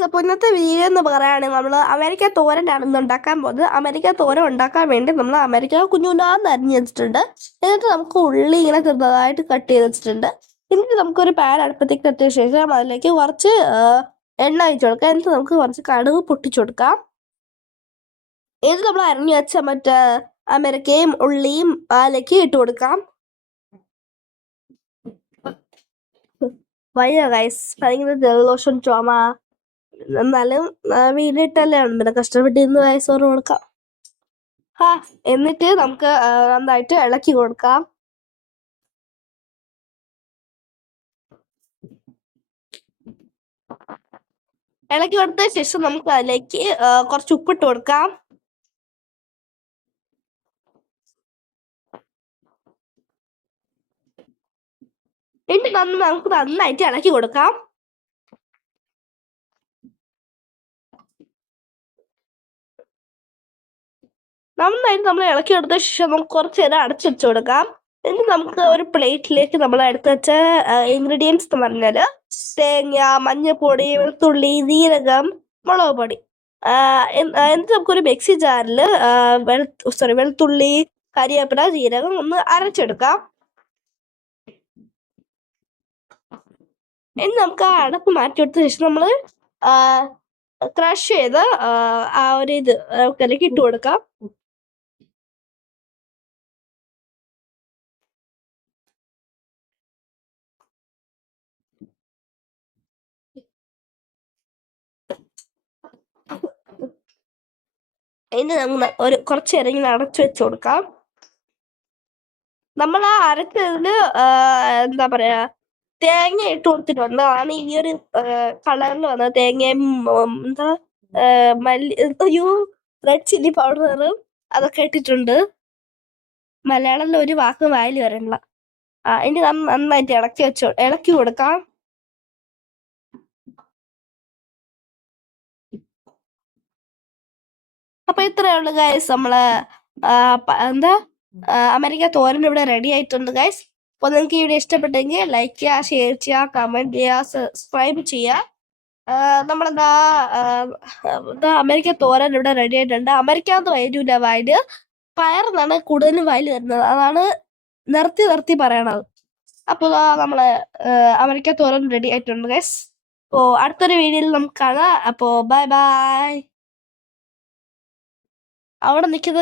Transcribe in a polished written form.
Guys, അപ്പോൾ ഇന്നത്തെ video എന്ന് പറയുകയാണെങ്കിൽ നമ്മൾ അമേരിക്ക തോരനാണ് ഇന്ന് ഉണ്ടാക്കാൻ പോകുന്നത്. അമേരിക്ക തോരൻ ഉണ്ടാക്കാൻ വേണ്ടി നമ്മൾ അമേരിക്ക കുഞ്ഞുനാന്ന് അരിഞ്ഞ് വെച്ചിട്ടുണ്ട്. എന്നിട്ട് നമുക്ക് ഉള്ളി ഇങ്ങനെ ചെറുതായിട്ട് കട്ട് ചെയ്ത് വെച്ചിട്ടുണ്ട്. എന്നിട്ട് നമുക്കൊരു പാൻ അടുപ്പത്തേക്ക് എത്തിയ ശേഷം അതിലേക്ക് കുറച്ച് എണ്ണ ഒഴിച്ചു കൊടുക്കാം. എന്നിട്ട് നമുക്ക് കുറച്ച് കടുക് പൊട്ടിച്ചു കൊടുക്കാം. എന്നിട്ട് നമ്മൾ അരിഞ്ഞു വെച്ച മറ്റേ അമേരിക്കയും ഉള്ളിയും അതിലേക്ക് ഇട്ട് കൊടുക്കാം. വയ്യ ഗൈസ്, ഭയങ്കര ജലദോഷം ചുമ. എന്നാലും വീടിട്ടല്ലേ പിന്നെ കഷ്ടപ്പെട്ട് ഇന്ന് വയസ്സോറ് കൊടുക്കാം. എന്നിട്ട് നമുക്ക് നന്നായിട്ട് ഇളക്കി കൊടുക്കാം. ഇളക്കി കൊടുത്ത ശേഷം നമുക്ക് അതിലേക്ക് കുറച്ച് ഉപ്പിട്ട് കൊടുക്കാം. എന്നിട്ട് നമുക്ക് നന്നായിട്ട് ഇളക്കി കൊടുക്കാം. നന്നായിട്ട് നമ്മൾ ഇളക്കി എടുത്ത ശേഷം നമുക്ക് കുറച്ച് നേരം അടച്ചു വെച്ച് കൊടുക്കാം. എന്നിട്ട് നമുക്ക് ഒരു പ്ലേറ്റിലേക്ക് നമ്മൾ എടുത്ത് വെച്ച ഇൻഗ്രീഡിയൻസ് എന്ന് പറഞ്ഞാൽ തേങ്ങ, മഞ്ഞൾപ്പൊടി, വെളുത്തുള്ളി, ജീരകം, മുളക് പൊടി. എന്നിട്ട് നമുക്കൊരു മിക്സി ജാറിൽ വെളുത്തുള്ളി, കരിവേപ്പില, ജീരകം ഒന്ന് അരച്ചെടുക്കാം. ഇനി നമുക്ക് ആ അടപ്പ് മാറ്റിയെടുത്ത ശേഷം നമ്മൾ ക്രഷ് ചെയ്ത് ആ ഒരു ഇത് നമുക്കതിലേക്ക് ഇട്ട് കൊടുക്കാം. ഇനി നമ്മൾ കുറച്ച് നേരം ഇങ്ങനെ അടച്ചു വെച്ച് കൊടുക്കാം. നമ്മൾ ആ അരച്ചതില് എന്താ പറയാ, തേങ്ങ ഇട്ട് കൊടുത്തിട്ടുണ്ട്. അതാണ് ഈ ഒരു കളറിൽ വന്നത്. തേങ്ങയും എന്താ അയ്യോ റെഡ് ചില്ലി പൗഡറും അതൊക്കെ ഇട്ടിട്ടുണ്ട്. മലയാളത്തിൽ ഒരു വാക്ക് വായിൽ വരണ്ട. ഇനി നന്നായിട്ട് ഇളക്കി കൊടുക്കാം. അപ്പൊ ഇത്രയേ ഉള്ളൂ ഗൈസ്, നമ്മള് എന്താ അമേരിക്ക തോരൻ ഇവിടെ റെഡി ആയിട്ടുണ്ട് ഗൈസ്. അപ്പോൾ നിങ്ങൾക്ക് ഈ വീഡിയോ ഇഷ്ടപ്പെട്ടെങ്കിൽ ലൈക്ക് ചെയ്യുക, ഷെയർ ചെയ്യുക, കമന്റ് ചെയ്യുക, സബ്സ്ക്രൈബ് ചെയ്യുക. നമ്മളെന്താ അമേരിക്ക തോരൻ ഇവിടെ റെഡി ആയിട്ടുണ്ട്. അമേരിക്കാന്ന് വരില്ല, വായില് പയർന്നാണ് കൂടുതലും വായിൽ വരുന്നത്. അതാണ് നിർത്തി പറയണത്. അപ്പോൾ നമ്മളെ അമേരിക്ക തോരൻ റെഡി ആയിട്ടുണ്ട് ഗൈസ്. അപ്പോൾ അടുത്തൊരു വീഡിയോയിൽ നമുക്ക് കാണാം. അപ്പോൾ ബൈ ബൈ. അവിടെ നിൽക്കുന്നത്